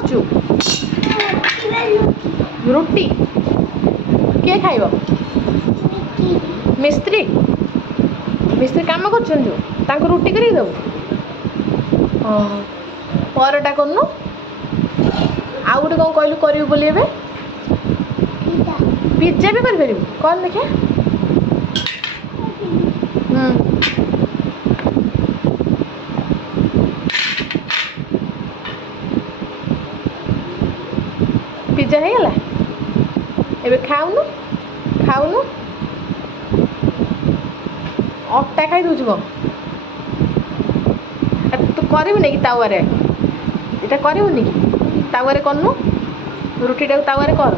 करछु रुटी किए खाइब मिस्त्री मिस्त्री काम करछन जो तांको रुटी करी दबु हाँ परटा करनु आउ गोटे कौन कहलु करिबु बोली एबे पिज्जा भी कर परिबु कौन देखे पिज्जा है गला एबे खाउनु खाउनु अट्टा खाई दूचु कौन तू करबुनि कि तावारे एटा करबुनि कि तावारे करनु रुटीटा तावारे कर